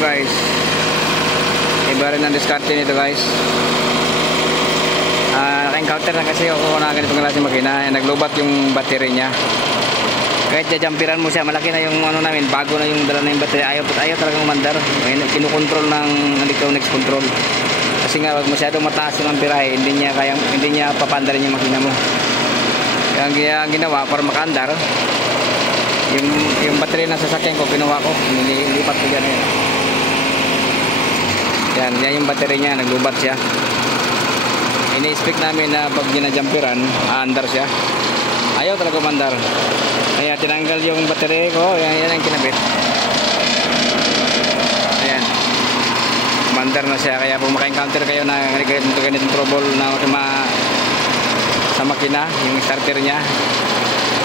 guys. Iba rin ang diskarte nito guys. Naka-encounter na kasi ako na ganitong klaseng makina. Naglubat yung battery niya. Kahit jajampiran mo siya, malaki na yung ano namin, bago na yung dala na yung battery. Ayaw talagang umandar. Kinukontrol ng electronics control. Kasi nga wag masyadong mataas yung amperahe, hindi niya papandarin yung makina mo. Kaya ang ginawa para makaandar, yung battery na sasakyan ko, kinuha ko, nilipat ko dyan. Yan yung battery niya, naglubat siya. Ini-expect namin na pag ginajampiran, aandar siya. Ayaw talaga umandar. Kaya tinanggal yung battery ko, yan ang kinabit. Ayan. Umandar na siya, kaya kung maka-encounter kayo na ganitong trouble na sa makina, yung starter niya,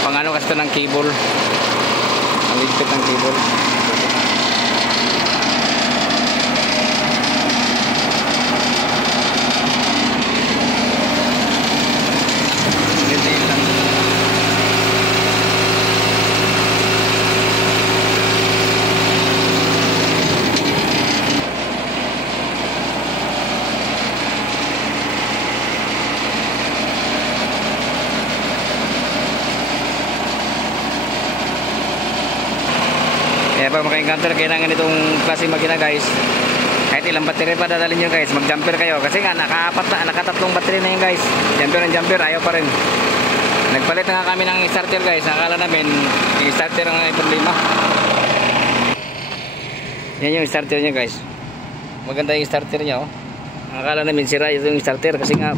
pangano kasi ito ng cable. Ang ligpit ng cable. Kaya pag maka-encounter kailangan itong klase makina guys, kahit ilang battery pa dadalhin nyo guys, mag-jumper kayo. Kasi nga nakatatlong battery na yun guys. Jumper and jumper, ayaw pa rin. Nagpalit na nga kami ng starter guys. Nakakala namin yung starter ang problema. Yan yung starter nya guys. Maganda yung starter nya oh. Nakakala namin sira ito yung starter kasi nga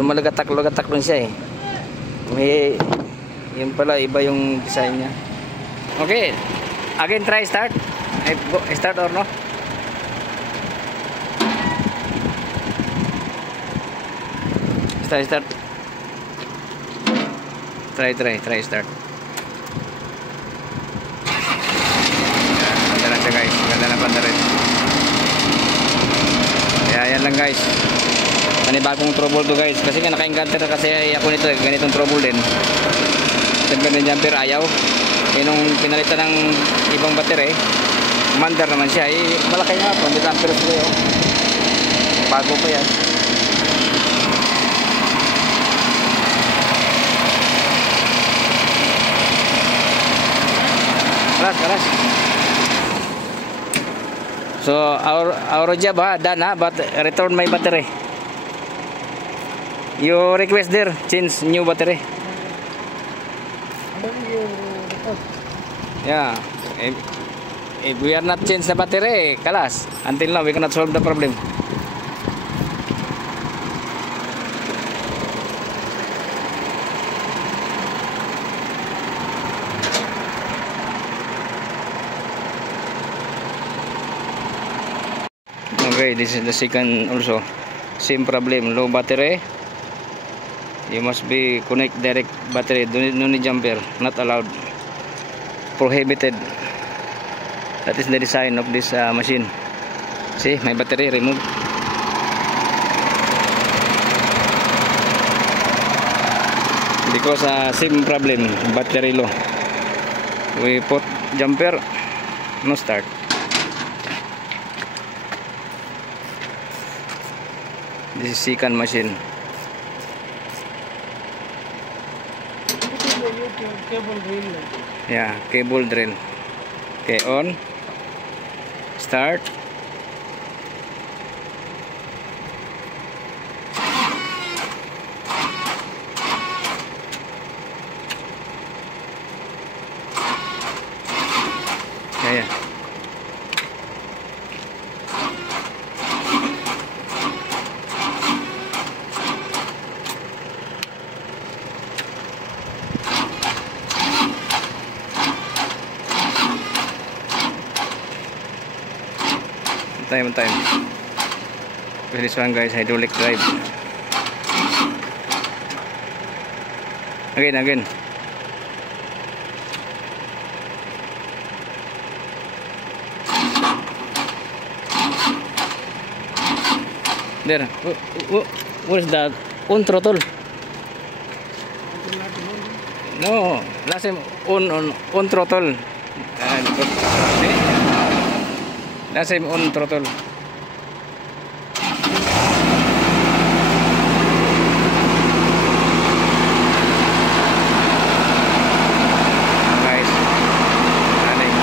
lumalagatak lang siya eh. Yun pala iba yung design nya. Okay. Again, try start. Start or no? Start. Try start. Ganda lang siya guys. Ganda na panda rin. Kaya yan lang guys. Panibagong trouble to guys. Kasi nga naka-encounter na kasi ako nito. Ganitong trouble din. Jumper na jumper ayaw. Nung pinalitan ng ibang battery, umandar naman siya. Malaki nga, 20 amperes ko yun. Bago pa yan. Karas. So, our job done but return my battery. You request there, change new battery. Yeah, if we are not change the battery, kalas. Until now, we cannot solve the problem. Okay, this is the second also. Same problem, low battery. You must be connect direct battery. No need jumper, not allowed. Prohibited. That is the design of this machine. See, my battery removed. Because same problem, battery low. We put jumper, no start. This is second machine. Cable drill. Yeah, cable drill. Okay, on. Start. Yeah. Time. This one guys, hydraulic drive. Again. There. What is that? On throttle. No, last time on throttle. Nasa yung on throttle. Guys, running.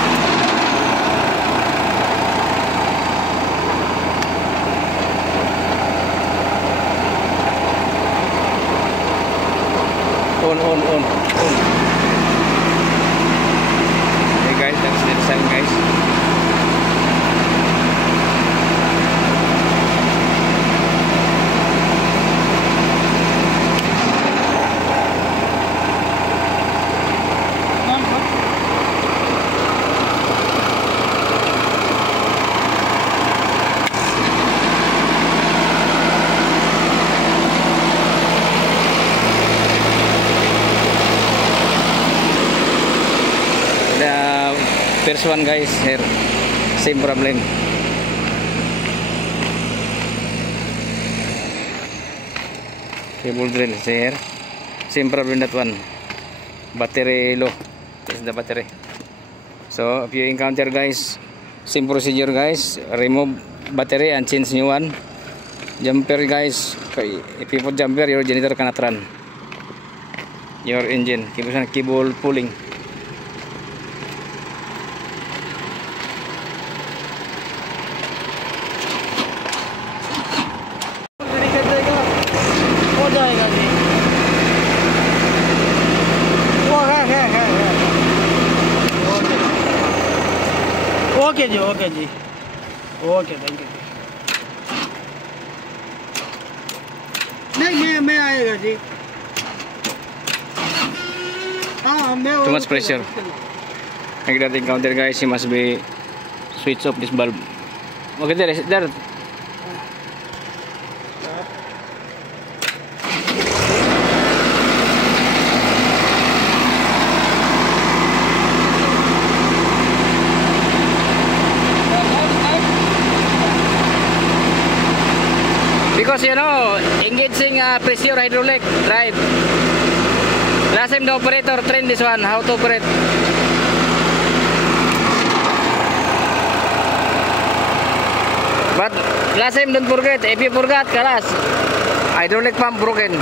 On. Okay guys, that's the sound guys. First one guys, here same problem. Cable drill here, same problem that one. Battery low. This is the battery. So if you encounter guys, same procedure guys, remove battery and change new one. Jumper guys, if you put jumper, your generator cannot run. Your engine, cable pulling. जाएगा जी वो है ओके जी okay thank you नहीं मैं आएगा जी हाँ मैं too much pressure. Like that encounter guys, you must be switch off this bulb. Okay, there. Because you know, engaging pressure hydraulic drive. Last time the operator trained this one, how to operate. But last time don't forget, if you forgot, kalas, hydraulic pump broken.